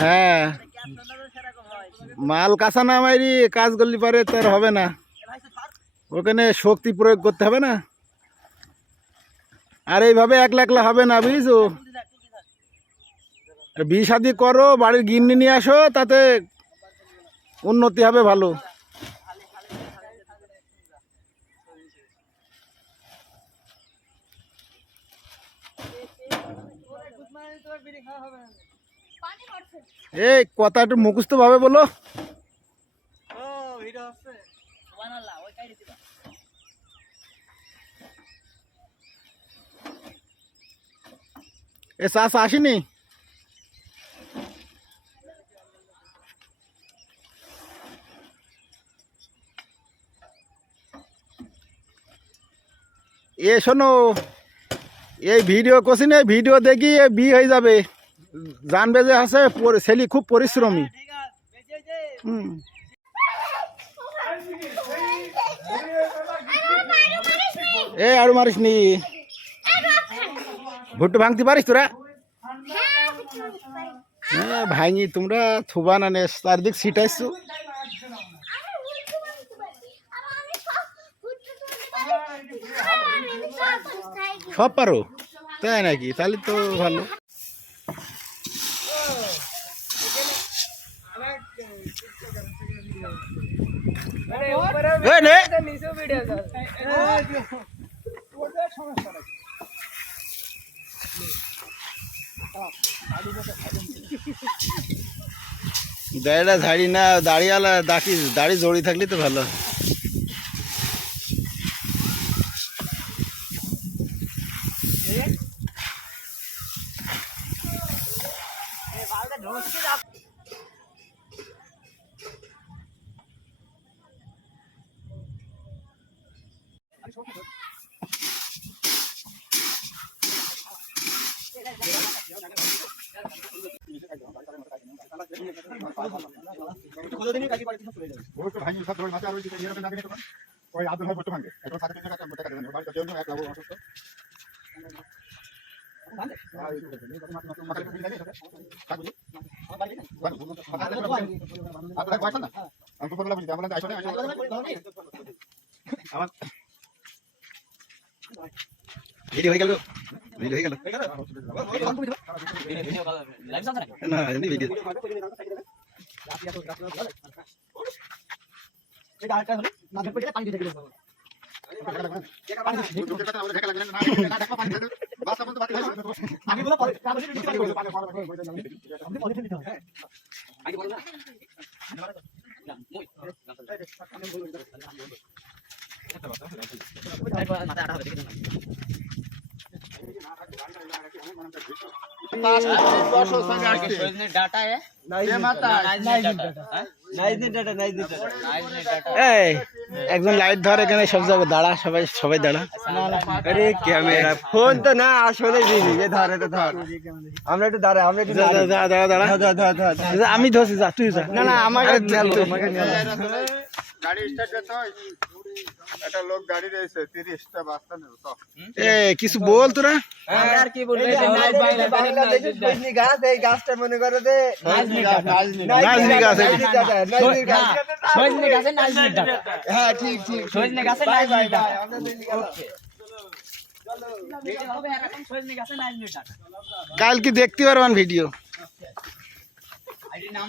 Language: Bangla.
হ্যাঁ, মাল কাঁচা না মারি কাজ করলে পারে তার হবে না, ওখানে শক্তি প্রয়োগ করতে হবে না। আর এইভাবে একলা একলা হবে না, বুঝছো? বিয়ে শাদি করো, বাড়ির গিন্নি নিয়ে আসো, তাতে উন্নতি হবে ভালো। এই কথা একটু মুখস্থ ভাবে বলো। এ চাষ আসেনি? এ শোনো, এই ভিডিও করছি না, ভিডিও দেখি বিয়ে হয়ে যাবে, জানবে যে আছে ছেলে খুব পরিশ্রমী। এ আরো মারিস নি, ভুট্টো ভাঙতে পারিস তোরা? হ্যাঁ ভাঙি, তোমরা থুবা না নে, চারদিক ছিটাইছো। সব পারো? তাই নাকি? তাহলে তো ভালো। দাড়িটা ঝাড়ি না, দাড়িওয়ালা দাড়ি জড়ি থাকলে তো ভালো। ভিডিও হয়ে গেল, ভিডিও হয়ে গেল না, এমনি ভিডিও। একজন লাইট ধর, এখানে সব জায়গায় দাঁড়া, সবাই সবাই দাঁড়া। আরে ক্যামেরা ফোন তো না, আসলে ধরে তো ধর, আমরা একটু দাঁড়া, আমরা একটু দাঁড়া, আমি ধরছি, যা তুই যা। না না, আমাকে গাড়ি স্টার্ট হয়, একটা লোক গাড়ি রয়েছে 30টা বাস্তা নেব তো। এ কিছু বল তোরা। আর কি বলবে, বাংলাদেশের বৈনি গাছ, এই গাছটা মনে করে দে নাজনি গাছ, নাজনি গাছ, নাজনি গাছ, সজনে গাছে নাজনি ডাটা। হ্যাঁ ঠিক ঠিক, সজনে গাছে নাজনি ডাটা। ওকে চলো, ভিডিও হবে এরকম, সজনে গাছে নাজনি ডাটা। কাল কি দেখতে পারবেন ভিডিও? আইডি নাম